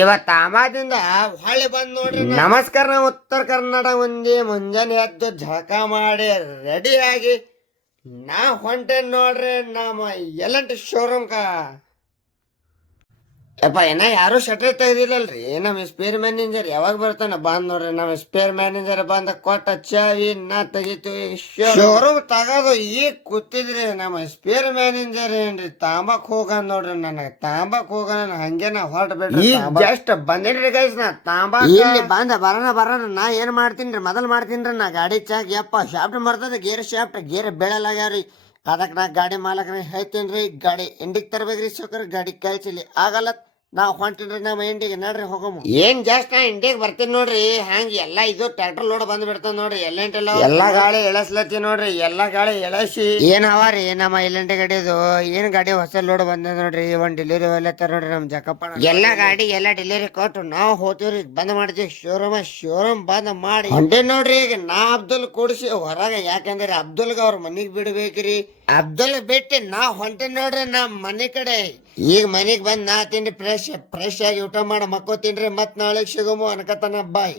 ಇವತ್ತು ಆಮಾದಿಂದ ಹೊಳ್ಳಿ ಬಂದ್ ನೋಡ್ರಿ. ನಮಸ್ಕಾರ, ನಾವು ಉತ್ತರ ಕರ್ನಾಟಕ ಮಂದಿ. ಮುಂಜಾನೆ ಎದ್ದು ಜಳಕ ಮಾಡಿ ರೆಡಿ ಆಗಿ ನಾ ಹೊಂಟೇನ್ ನೋಡ್ರಿ ನಮ್ಮ ಎಲ್ ಶೋರೂಮ್ ಯಪ್ಪ. ಯಾರು ಶಟರ್ ತೆಗ್ದಿಲ್ಲಲ್ರಿ. ನಮ್ಮ ಸ್ಪೇರ್ ಮ್ಯಾನೇಜರ್ ಯಾವಾಗ ಬರ್ತಾನ ಬಂದ್ ನೋಡ್ರಿ. ನಮ್ಮ ಸ್ಪೇರ್ ಮ್ಯಾನೇಜರ್ ಬಂದ ಕೊಟ್ಟ ಚಾವಿ ನಾ ತೆಗಿತೀವಿ. ಶೋರೂಮ್ ತಗೋದು ಈಗ ಕೂತಿದ್ರಿ. ನಮ್ಮ ಸ್ಪೇರ್ ಮ್ಯಾನೇಜರ್ ಏನ್ರಿ ತಾಂಬಾಕ್ ಹೋಗಂದ್ ನೋಡ್ರಿ. ನನಗೆ ತಾಂಬಾಕ್ ಹೋಗ ಹಂಗೆ ನಾ ಹೊರಟ್ ಬಿಡ್ರಿ. ಜಸ್ಟ್ ಬಂದೇನ್ರಿ ಗೈಸ್. ನಾ ತಾಂಬಾಕ್ ಇಲ್ಲಿ ಬಂದ ಬರೋಣ ನಾ ಏನ್ ಮಾಡ್ತೀನ್ರಿ, ಮೊದಲ್ ಮಾಡ್ತೀನ್ರಿ ನಾ ಗಾಡಿ ಚಾಕ್. ಯಪ್ಪ ಶಾಫ್ಟ್ ಬರ್ತದ, ಗೇರ್ ಬೆಳಲಾಗ್ಯಾವ್ರಿ. ಅದಕ್ಕೆ ನಾ ಗಾಡಿ ಮಾಲಕ್ರ ಹೇಳ್ತೀನ್ರಿ, ಗಾಡಿ ಇಂಡಿಗೆ ತರಬೇಕ್ರಿ ಸೋಕರ್. ಗಾಡಿ ಕಳ್ಸಿಲಿ ಆಗಲ್ಲ, ನಾವ್ ಹೊಂಟಿನ್ರಿ ನಮ್ಮ ಇಂಡಿಗೆ. ನಡ್ರಿ ಹೋಗಮ್ಮ. ಏನ್ ಜಾಸ್ತಿ ನಾ ಇಂಡಿಗೆ ಬರ್ತೀನಿ ನೋಡ್ರಿ. ಹಂಗ ಎಲ್ಲಾ ಇದು ಟ್ರ್ಯಾಕ್ಟರ್ ಲೋಡ್ ಬಂದ್ ಬಿಡ್ತಾವ ನೋಡ್ರಿ. ಎಲ್ಲಾ ಗಾಳಿ ಎಳಸ್ಲತ್ತಿ ನೋಡ್ರಿ. ಎಲ್ಲಾ ಗಾಳಿ ಎಳಸಿ ಏನ್ ಹವಾರಿ ನಮ್ಮ ಎಲ್ಲೆಂಟಿ ಗಾಡಿದು. ಏನ್ ಗಾಡಿ ಹೊಸ ಲೋಡ್ ಬಂದ ನೋಡ್ರಿ. ಒಂದ್ ಡೆಲಿವರಿ ಹೊಲತ್ತಾರ ನೋಡ್ರಿ ನಮ್ ಜಕ್ಕಪ್ಪ. ಎಲ್ಲಾ ಗಾಡಿ ಎಲ್ಲಾ ಡೆಲಿವರಿ ಕೊಟ್ಟು ನಾವ್ ಹೋಗ್ತೀವ್ರಿ. ಬಂದ್ ಮಾಡ್ತೀವಿ ಶೋರೂಮ್ ಬಂದ್ ಮಾಡಿ ಹೊಂಟೇ ನೋಡ್ರಿ. ಈಗ ನಾ ಅಬ್ದುಲ್ ಕೂಡಿಸಿ ಹೊರಗ, ಯಾಕಂದ್ರೆ ಅಬ್ದುಲ್ಗ ಅವ್ರ ಮನಿಗ್ ಬಿಡ್ಬೇಕ್ರಿ. ಅಬ್ದುಲ್ ಬಿಟ್ಟು ನಾ ಹೊಂಟೇನ್ ನೋಡ್ರಿ ನಮ್ ಮನೆ ಕಡೆ. ಈಗ ಮನಿಗ್ ಬಂದ್ ನಾ ತಿಂಡಿ ಫ್ರೆಶ್ ಆಗಿ ಊಟ ಮಾಡಿ ಮಕ್ಕೋತೀನ್ರಿ. ಮತ್ ನಾಳೆ ಸಿಗುಮು ಅನ್ಕತನ ಬಾಯ್.